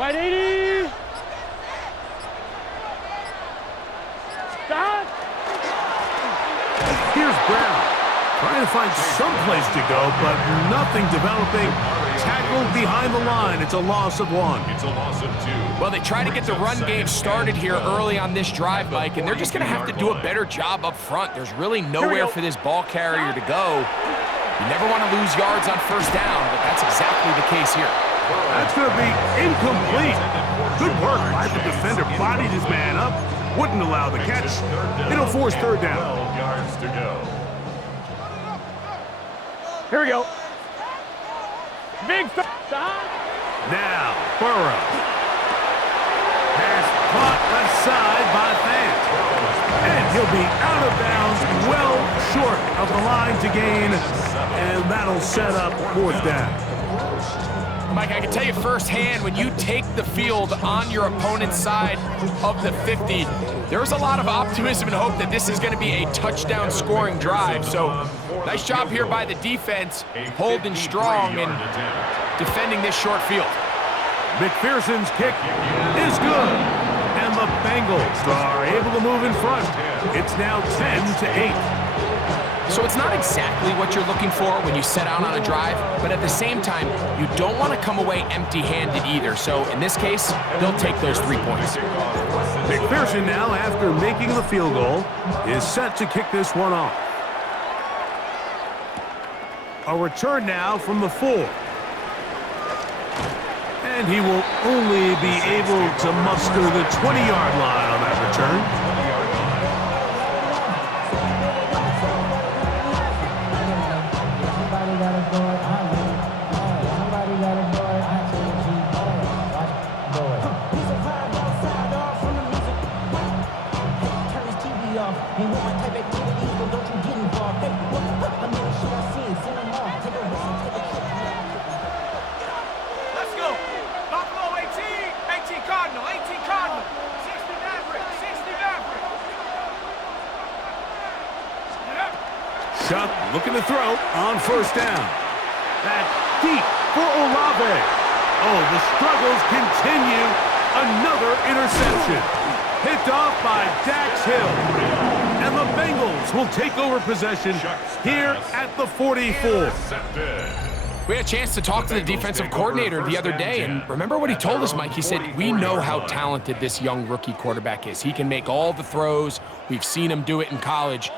Wide 80. Stop. Here's Brown. Trying to find some place to go, but nothing developing. Tackled behind the line. It's a loss of 1. It's a loss of 2. Well, they try to get the run game started here early on this drive, Mike, and they're just going to have to do a better job up front. There's really nowhere for this ball carrier to go. You never want to lose yards on first down, but that's exactly the case here. That's going to be incomplete. Good work by the defender. Bodied his man up. Wouldn't allow the catch. It'll force third down. 12 yards to go. Here we go. Big stop. Now, Burrow. Pass caught left side by Fant. And he'll be out of bounds, well short of the line to gain. And that'll set up fourth down. Mike, I can tell you firsthand, when you take the field on your opponent's side of the 50, there's a lot of optimism and hope that this is going to be a touchdown scoring drive. So nice job here by the defense, holding strong and defending this short field. McPherson's kick is good. And the Bengals are able to move in front. It's now 10-8. So it's not exactly what you're looking for when you set out on a drive, but at the same time, you don't want to come away empty-handed either. So in this case, they'll take those 3 points. McPherson now, after making the field goal, is set to kick this one off. A return now from the 4. And he will only be able to muster the 20-yard line on that return. Chuck looking to throw on first down. That's deep for Olave. Oh, the struggles continue. Another interception. Picked off by Dax Hill. And the Bengals will take over possession here at the 44. We had a chance to talk to the defensive coordinator the other day, and remember what he told us, Mike? He said, we know how talented this young rookie quarterback is. He can make all the throws. We've seen him do it in college.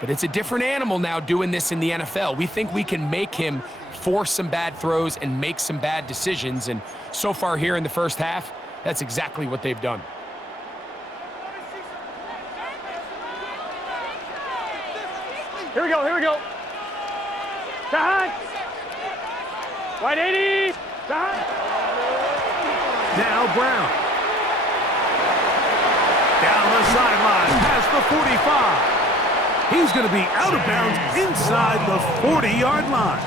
But it's a different animal now doing this in the NFL. We think we can make him force some bad throws and make some bad decisions. And so far here in the first half, that's exactly what they've done. Here we go, here we go. Side. Wide 80. Side. Now Brown. Down the sideline, past the 45. He's going to be out of bounds inside the 40-yard line.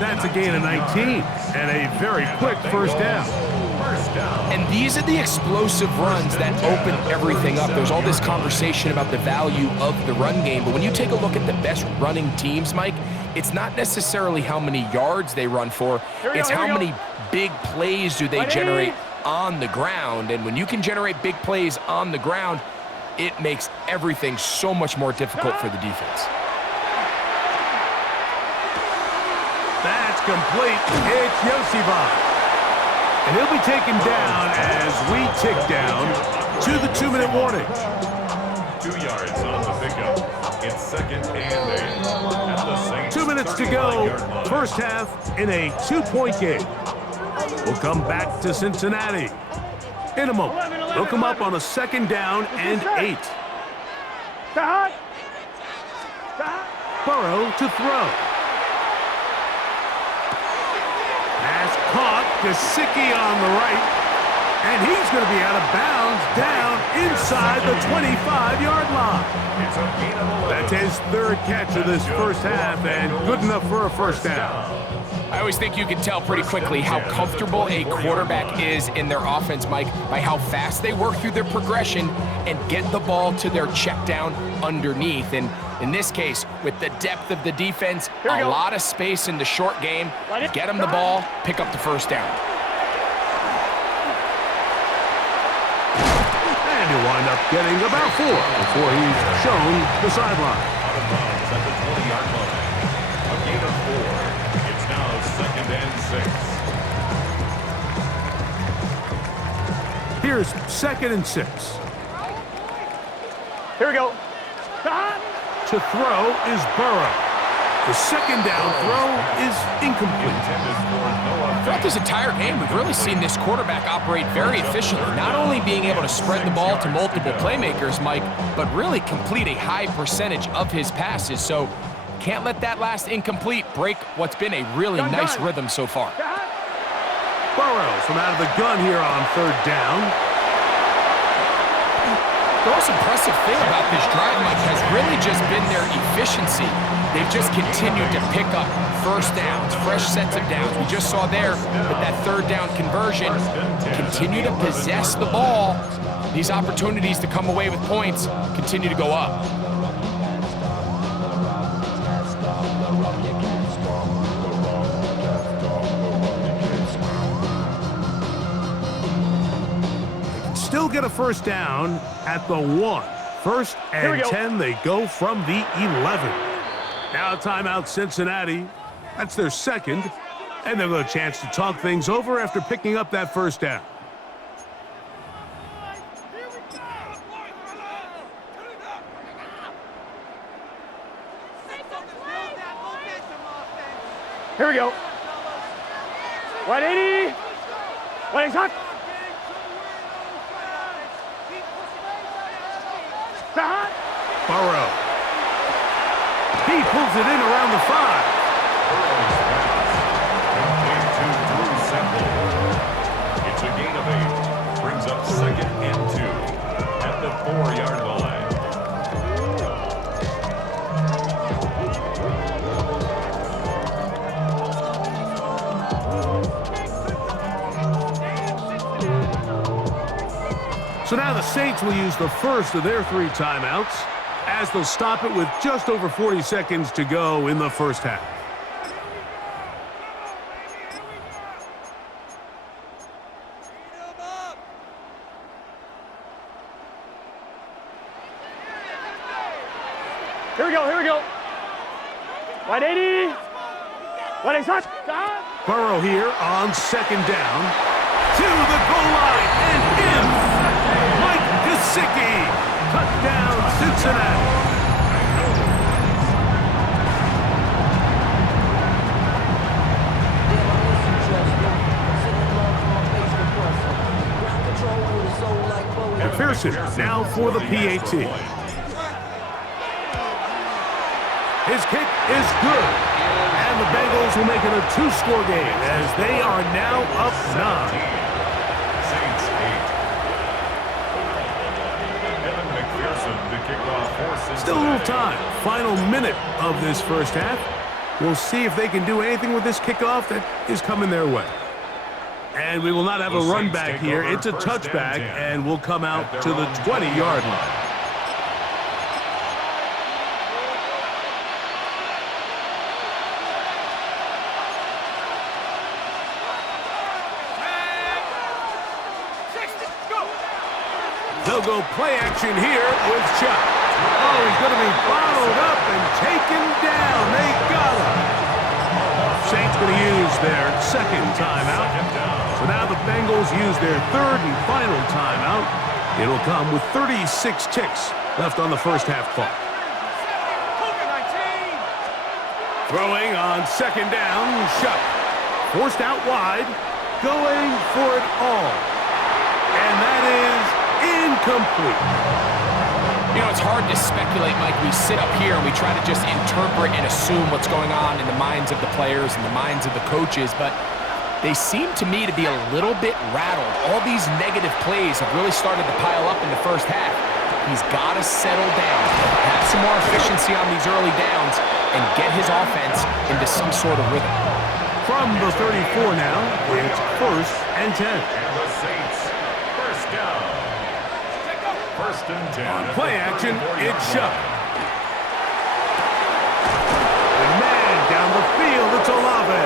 That's a gain of 19 and a very quick first down. And these are the explosive runs that open everything up. There's all this conversation about the value of the run game, but when you take a look at the best running teams, Mike, it's not necessarily how many yards they run for, it's how many big plays do they generate on the ground. And when you can generate big plays on the ground, it makes everything so much more difficult for the defense. That's complete. It's Yosibon. And he'll be taken down as we tick down to the 2-minute warning. 2 yards on the pickup. It's 2nd and 8. 2 minutes to go. First half in a 2-point game. We'll come back to Cincinnati in a moment. They'll come up on a 2nd down and 8. Burrow to throw. Pass caught. Gesicki on the right. And he's going to be out of bounds down inside the 25-yard line. That's his 3rd catch of this first half and good enough for a first down. I always think you can tell pretty quickly how comfortable a quarterback is in their offense, Mike, by how fast they work through their progression and get the ball to their check down underneath. And in this case, with the depth of the defense, a lot of space in the short game, get them the ball, pick up the first down. He'll wind up getting about 4 before he's shown the sideline. Out of bounds at the 20-yard line. A gain of 4. It's now 2nd and 6. Here's 2nd and 6. Here we go. To throw is Burrow. The 2nd down throw is incomplete. Throughout this entire game, we've really seen this quarterback operate very efficiently, not only being able to spread the ball to multiple playmakers, Mike, but really complete a high percentage of his passes. So can't let that last incomplete break what's been a really nice rhythm so far. Burrow from out of the gun here on 3rd down. The most impressive thing about this drive, Mike, has really just been their efficiency. They've just continued to pick up first downs, fresh sets of downs. We just saw there with that 3rd down conversion, continue to possess the ball. These opportunities to come away with points continue to go up. Still get a first down at the 1. 1st and 10, they go from the 11. Now timeout Cincinnati. That's their 2nd. And they've got a chance to talk things over after picking up that first down. Here we go. 180. 180. Burrow. He pulls it in around the 5. It's a gain of 8. Brings up 2nd and 2 at the 4-yard line. So now the Saints will use the first of their 3 timeouts as they'll stop it with just over 40 seconds to go in the first half. Here we go. Here we go. 180. 180. Burrow here on 2nd down. To the goal line and in. Mike Gesicki. Touchdown, Cincinnati. McPherson now for the PAT. His kick is good. And the Bengals will make it a 2-score game as they are now up 9. Saints 8. Evan McPherson to kick off for Cincinnati. Still a little time. Final minute of this first half. We'll see if they can do anything with this kickoff that is coming their way. And we will not have a run back here. It's a touchback, and we'll come out to the 20-yard line. They'll go play action here with Chuck. Oh, he's going to be bottled up and taken down. They got him. Saints going to use their 2nd timeout. So now the Bengals use their 3rd and final timeout. It'll come with 36 ticks left on the first half clock. Throwing on 2nd down, Chuck. Forced out wide, going for it all. And that is incomplete. You know, it's hard to speculate, Mike. We sit up here and we try to just interpret and assume what's going on in the minds of the players and the minds of the coaches, but they seem to me to be a little bit rattled. All these negative plays have really started to pile up in the first half. He's got to settle down, have some more efficiency on these early downs, and get his offense into some sort of rhythm. From the 34 now, it's 1st and 10. And the Saints, first down. 1st and 10. On play action, it's Chuck. The man down the field, it's Olave.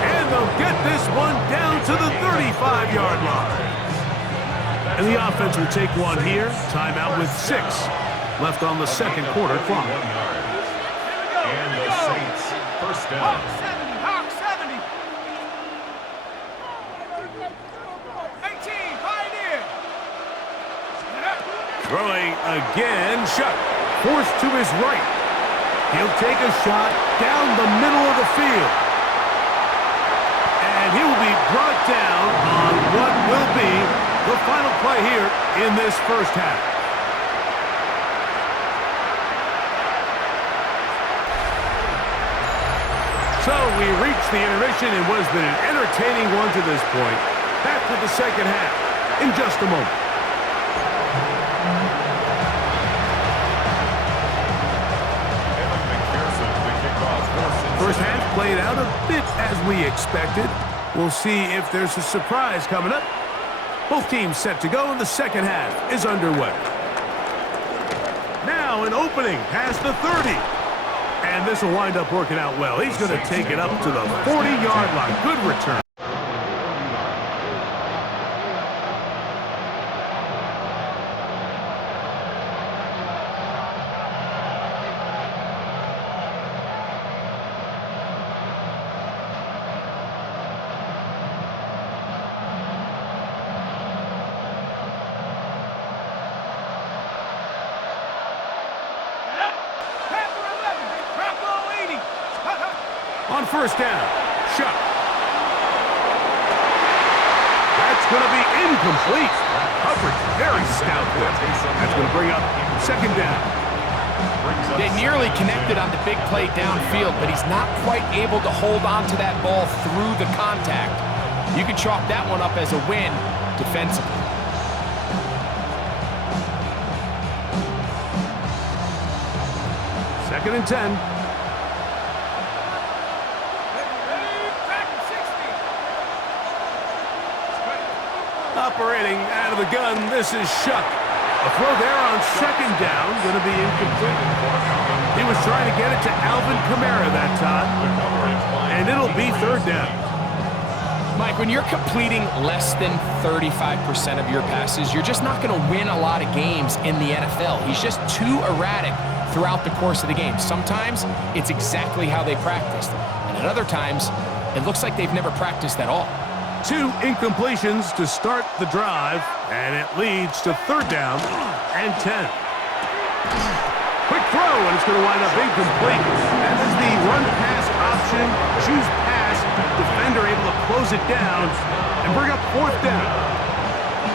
And they'll get this one down to the 35-yard line. And the offense will take one here. Timeout with 6 left on the second quarter clock. 1 yard. And the Saints, first down. Hawk 70. 18, Pioneer. Throwing again, Shuck. Forced to his right. He'll take a shot down the middle of the field. And he will be brought down on what will be the final play here in this first half. So we reached the intermission. It was been an entertaining one to this point. Back to the second half in just a moment. First half played out a bit as we expected. We'll see if there's a surprise coming up. Both teams set to go, and the second half is underway. Now an opening past the 30. And this will wind up working out well. He's going to take it up to the 40-yard line. Good return. On first down, Shuck. That's going to be incomplete. Coverage very stout there. That's going to bring up second down. They nearly connected on the big play downfield, but he's not quite able to hold on to that ball through the contact. You can chalk that one up as a win defensively. Second and 10. Operating out of the gun, this is Shuck. A throw there on second down, going to be incomplete. He was trying to get it to Alvin Kamara that time, and it'll be third down. Mike, when you're completing less than 35% of your passes, you're just not going to win a lot of games in the NFL. He's just too erratic throughout the course of the game. Sometimes it's exactly how they practiced, and at other times, it looks like they've never practiced at all. 2 incompletions to start the drive, and it leads to third down and 10. Quick throw, and it's going to wind up incomplete. That is the run-pass option. Choose pass. Defender able to close it down and bring up fourth down.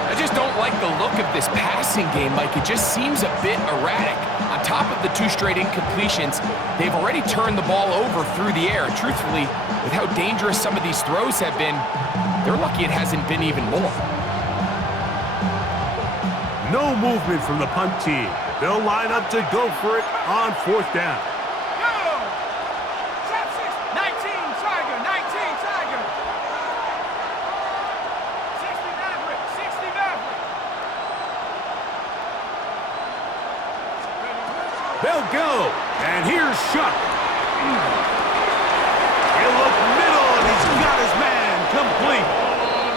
I just don't like the look of this passing game, Mike. It just seems a bit erratic. On top of the 2 straight incompletions, they've already turned the ball over through the air. Truthfully, with how dangerous some of these throws have been, they're lucky it hasn't been even more. No movement from the punt team. They'll line up to go for it on fourth down. They'll go, and here's Shuck. He'll look middle, and he's got his man complete.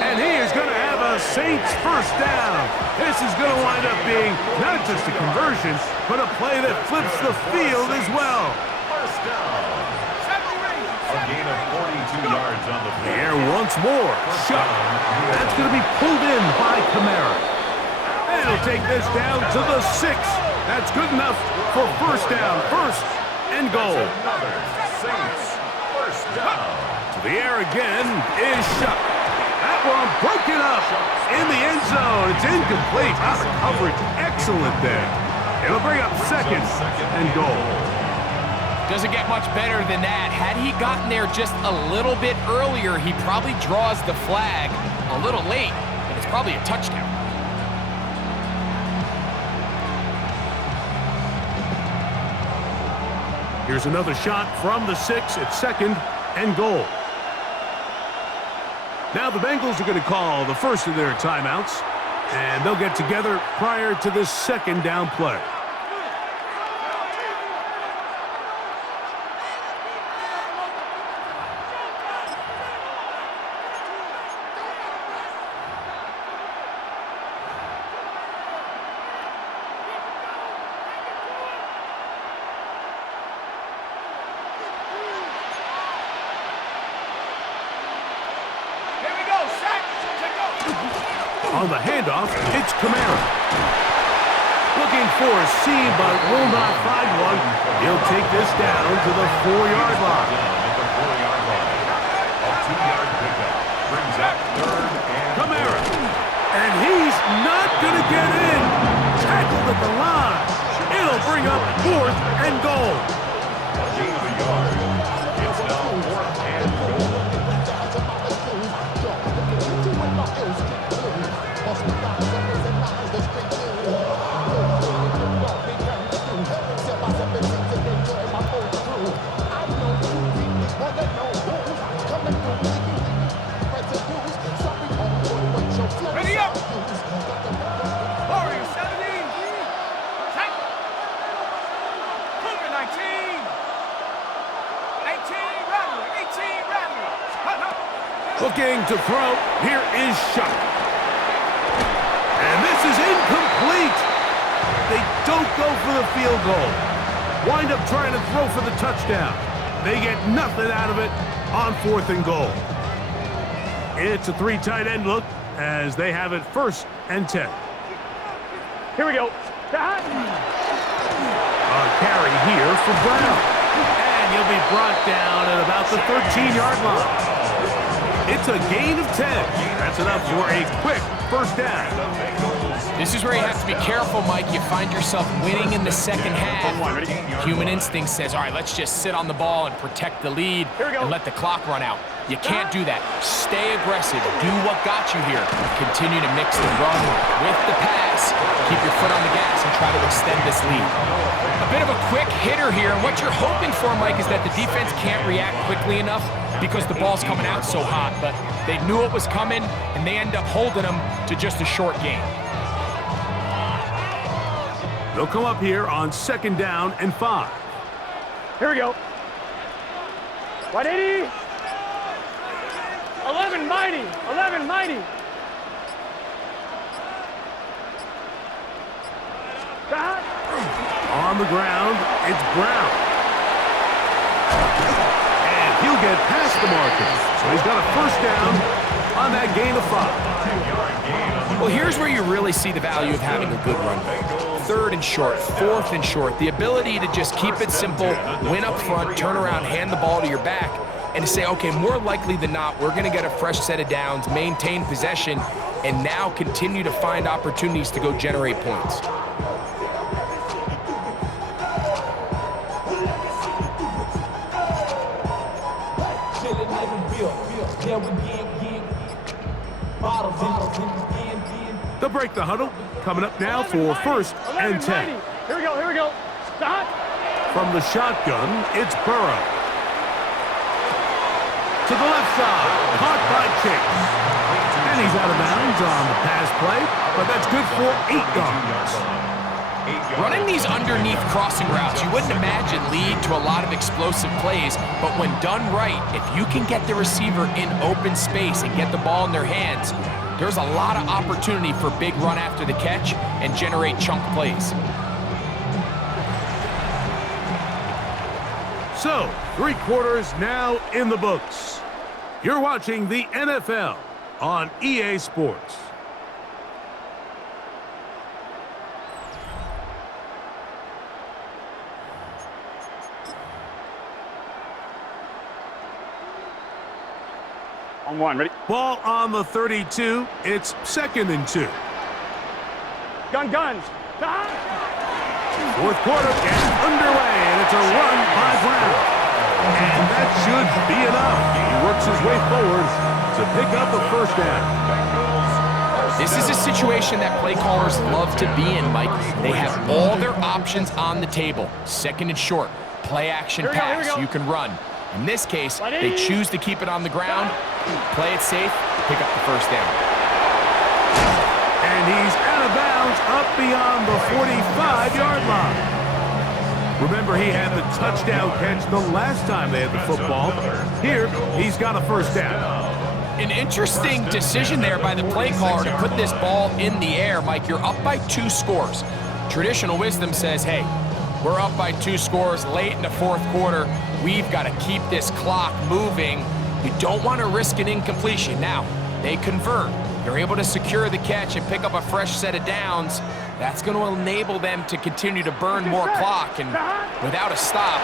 And he is going to have a Saints first down. This is going to wind up being not just a conversion, but a play that flips the field as well. First down. A gain of 42 yards on the field. Here once more, Shuck. That's going to be pulled in by Kamara. And he'll take this down to the 6. That's good enough for first down. First and goal. Another Saints first down. To the air again is Shuck. That one broken up in the end zone. It's incomplete. Out of coverage. Excellent there. It'll bring up second and goal. Doesn't get much better than that. Had he gotten there just a little bit earlier, he probably draws the flag a little late, and it's probably a touchdown. Here's another shot from the 6 at second and goal. Now the Bengals are going to call the first of their timeouts, and they'll get together prior to this second down play. On the handoff, it's Kamara. Looking for a seam, but will not find one. He'll take this down to the 4-yard line. At the 4-yard line. A 2-yard pickup brings up third and Kamara. And he's not going to get in. Tackled at the line. It'll bring up 4th and goal. a gain of a yard. It's now 4th and goal. Ready up! Warrior 70! Check! Cougar 19! 18 Rattler! 18 Rattler! Hut, hut. Looking to throw. Here is Shuck. And this is incomplete. They don't go for the field goal. Wind up trying to throw for the touchdown. They get nothing out of it on 4th and goal. It's a 3 tight end look as they have it 1st and 10. Here we go. A carry here for Brown. And he'll be brought down at about the 13-yard line. It's a gain of 10. That's enough for a quick 1st down. This is where you have to be careful, Mike. You find yourself winning in the second half. Human instinct says, all right, let's just sit on the ball and protect the lead and let the clock run out. You can't do that. Stay aggressive. Do what got you here. Continue to mix the run with the pass. Keep your foot on the gas and try to extend this lead. A bit of a quick hitter here, and what you're hoping for, Mike, is that the defense can't react quickly enough because the ball's coming out so hot, but they knew it was coming, and they end up holding them to just a short gain. They'll come up here on 2nd down and 5. Here we go. 180. 11 mighty. 11 mighty. Stop. On the ground, it's Brown. And he'll get past the marker. So he's got a 1st down on that gain of 5. Well, here's where you really see the value of having a good run game. 3rd and short, 4th and short. The ability to just keep it simple, win up front, turn around, hand the ball to your back, and to say, okay, more likely than not, we're going to get a fresh set of downs, maintain possession, and now continue to find opportunities to go generate points. They'll break the huddle. Coming up now for 1st and 10. Here we go, here we go. Stop. From the shotgun, it's Burrow. To the left side, caught by Chase. And he's out of bounds on the pass play, but that's good for 8 yards. Running these underneath crossing routes, you wouldn't imagine lead to a lot of explosive plays, but when done right, if you can get the receiver in open space and get the ball in their hands, there's a lot of opportunity for big run after the catch and generate chunk plays. So, 3 quarters now in the books. You're watching the NFL on EA Sports. On 1, ready? Ball on the 32. It's 2nd and 2. Guns. Stop. 4th quarter gets underway, and it's a run by Brown. And that should be enough. He works his way forward to pick up the 1st down. This is a situation that play callers love to be in, Mike. They have all their options on the table. 2nd and short, play action pass, you can run. In this case, they choose to keep it on the ground, play it safe, pick up the 1st down. And he's out of bounds up beyond the 45-yard line. Remember, he had the touchdown catch the last time they had the football. Here, he's got a 1st down. An interesting decision there by the play caller to put this ball in the air. Mike, you're up by 2 scores. Traditional wisdom says, hey, we're up by 2 scores late in the 4th quarter. We've got to keep this clock moving. You don't want to risk an incompletion. Now, they convert. they're able to secure the catch and pick up a fresh set of downs. That's going to enable them to continue to burn more clock, and without a stop,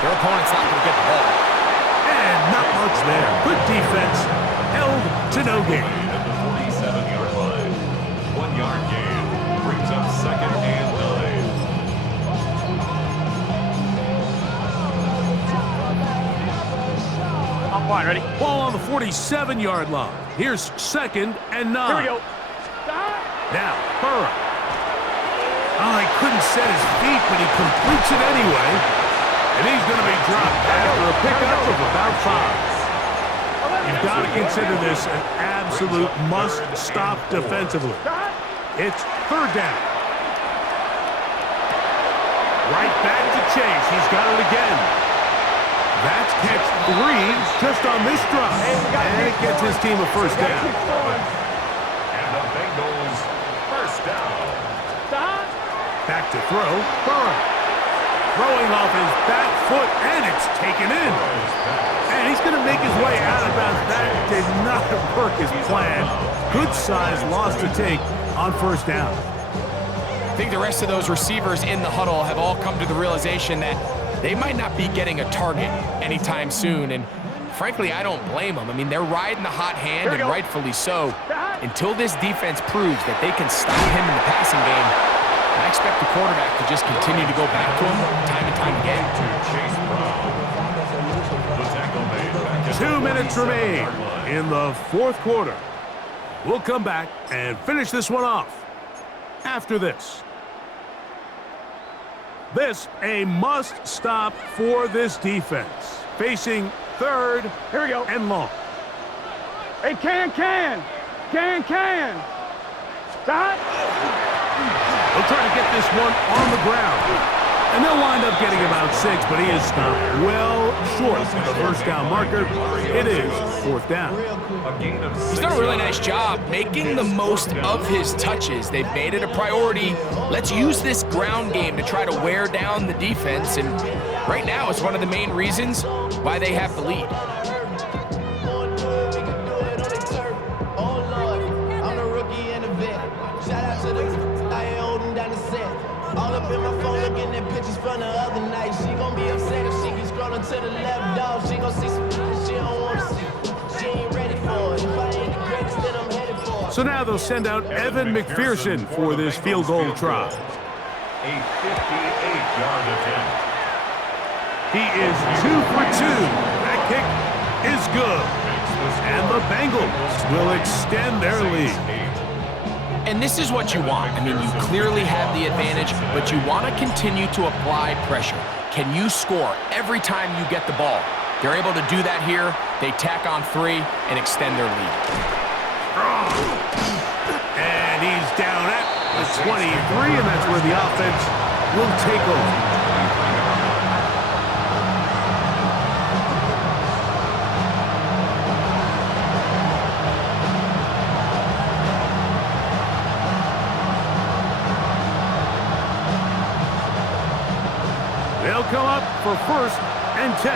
their opponent's not going to get the ball. And not much there. Good defense. Held to no gain. At the 47-yard line. 1 yard gain. Brings up 2nd and 9. On point, ready? Ball on the 47-yard line. Here's 2nd and 9. Here we go. Now, Burrow. Oh, he couldn't set his feet, but he completes it anyway. And he's going to be dropped after a pickup of about 5. You've got to consider this an absolute must-stop defensively. It's 3rd down. Right back to Chase. He's got it again. That's catch 3 just on this drive. And it gets his team a 1st down. And the Bengals 1st down. Back to throw. Burrow. Throwing off his back foot, and it's taken in. And he's going to make his way out of bounds. That did not work as planned. Good size loss to take on 1st down. I think the rest of those receivers in the huddle have all come to the realization that they might not be getting a target anytime soon. And frankly, I don't blame them. I mean, they're riding the hot hand, and rightfully so. Until this defense proves that they can stop him in the passing game, I expect the quarterback to just continue to go back to him time and time again. To Chase Brown. The tackle made. 2 minutes remain in the 4th quarter. We'll come back and finish this one off after this. This a must-stop for this defense. Facing 3rd Here we go. and long. Hey, can. Stop. They'll try to get this one on the ground. And they'll wind up getting about 6, but he is stopped well short of the 1st down marker. It is 4th down. A gain of 6 He's done a really nice job making the most of his touches. They've made it a priority. Let's use this ground game to try to wear down the defense. And right now, it's one of the main reasons why they have the lead. All up in my phone looking at pictures from the other night. She gon' be upset if she keeps scrolling to the left, dog. She gon' see some shit she don't wanna see. She ain't ready for it. If I ain't the greatest, then I'm headed for it. So now they'll send out Evan McPherson for this field goal try. A 58-yard attempt. He is 2 for 2. That kick is good. And the Bengals will extend their lead. And this is what you want. I mean, you clearly have the advantage, but you want to continue to apply pressure. Can you score every time you get the ball? They're able to do that here. They tack on 3 and extend their lead. And he's down at the 23, and that's where the offense will take over. They'll come up for 1st and 10.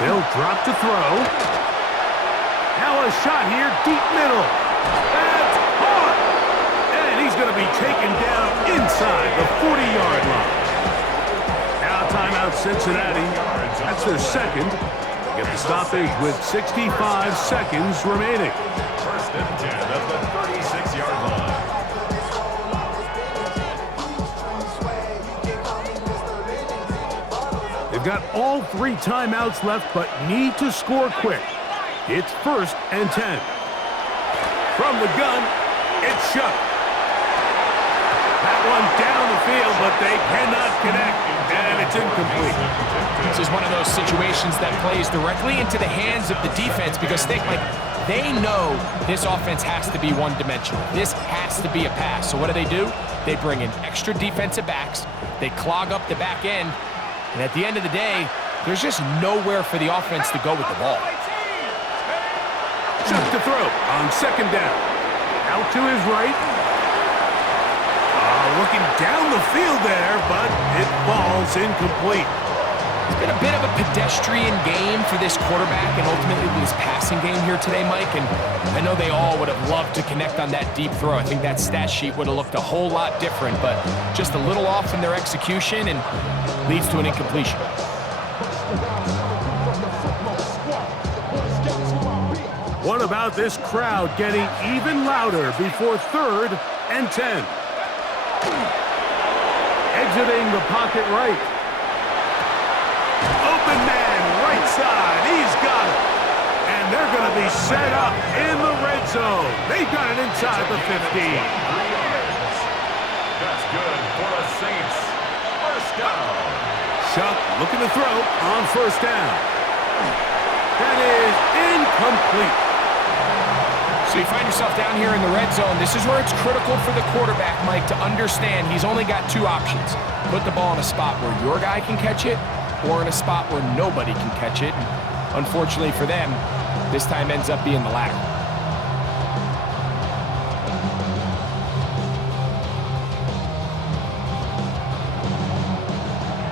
They'll drop to throw. Now a shot here, deep middle. That's hard. And he's going to be taken down inside the 40-yard line. Now timeout Cincinnati. That's their 2nd. Get the stoppage with 65 seconds remaining. 1st and 10 at the 36-yard line. They've got all 3 timeouts left, but need to score quick. It's 1st and 10. From the gun, it's Shuck. That one down the field, but they cannot connect, and it's incomplete. This is one of those situations that plays directly into the hands of the defense because they know this offense has to be one-dimensional. This has to be a pass. So what do? They bring in extra defensive backs. They clog up the back end. And at the end of the day, there's just nowhere for the offense to go with the ball. Chuck to throw on 2nd down. Out to his right. Looking down the field there, but it falls incomplete. It's been a bit of a pedestrian pedestrian game for this quarterback and ultimately this passing game here today, Mike. And I know they all would have loved to connect on that deep throw. I think that stat sheet would have looked a whole lot different, but just a little off in their execution and leads to an incompletion. What about this crowd getting even louder before 3rd and 10? Exiting the pocket right. Open man, right side. He's got it. And they're going to be set up in the red zone. They got it inside the 15. That's good for the Saints. First down. Shuck looking to throw on 1st down. That is incomplete. So you find yourself down here in the red zone. This is where it's critical for the quarterback, Mike, to understand he's only got 2 options. Put the ball in a spot where your guy can catch it or in a spot where nobody can catch it. And unfortunately for them, this time ends up being the latter.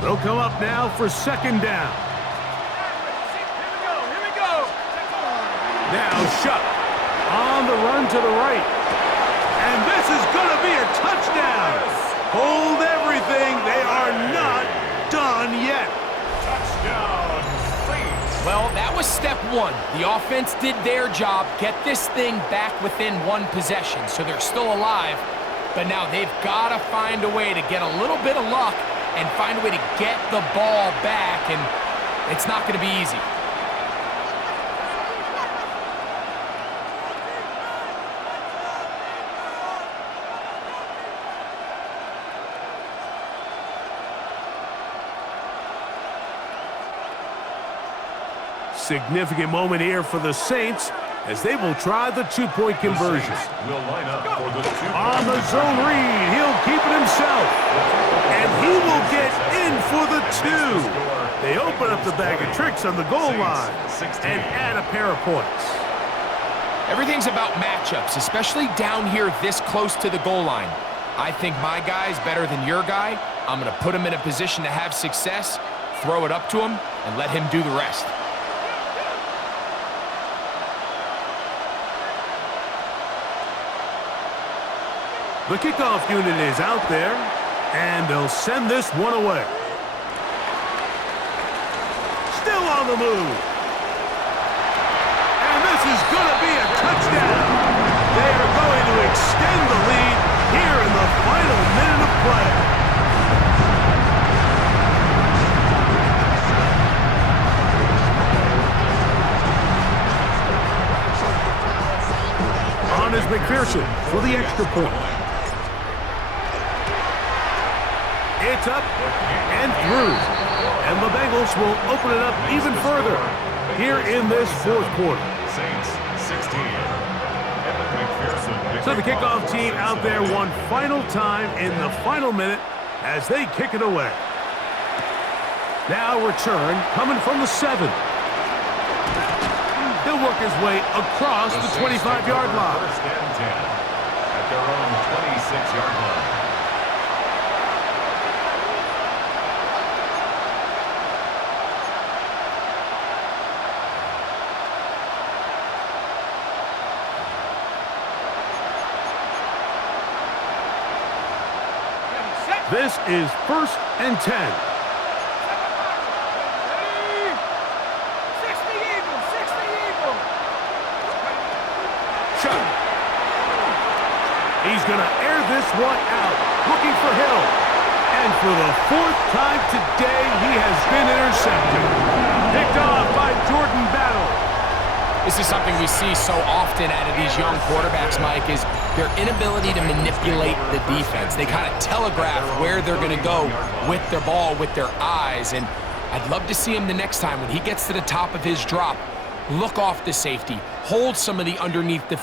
They'll come up now for 2nd down. Here we go. Now Shuck on the run to the right. And this is going to be a touchdown. Hold everything. They are not done yet. Touchdown, Saints. Well, that was step 1. The offense did their job, get this thing back within 1 possession, so they're still alive. But now they've got to find a way to get a little bit of luck and find a way to get the ball back, and it's not going to be easy. Significant moment here for the Saints as they will try the 2-point conversion. Will line up for the 2-point. On the zone read, he'll keep it himself. And he will get in for the 2. They open up the bag of tricks on the goal line and add a pair of points. Everything's about matchups, especially down here this close to the goal line. I think my guy's better than your guy. I'm going to put him in a position to have success, throw it up to him, and let him do the rest. The kickoff unit is out there, and they'll send this one away. Still on the move. And this is going to be a touchdown. They are going to extend the lead here in the final minute of play. On is McPherson for the extra point. It's up and through. And the Bengals will open it up even further here in this 4th quarter. Saints 16. Evan McPherson. So the kickoff team out there one final time in the final minute as they kick it away. Now return coming from the 7. He'll work his way across the 25-yard line. First and 10 at their own 26-yard line. This is 1st and 10. 60 Eagles, 60 Eagles. Chuck. He's going to air this one out, looking for Hill. And for the 4th time today, he has been intercepted. Picked off by Jordan Battle. This is something we see so often out of these young quarterbacks, Mike, is their inability to manipulate the defense. They kind of telegraph where they're going to go with their ball, with their eyes. And I'd love to see him the next time when he gets to the top of his drop, look off the safety, hold some of the underneath the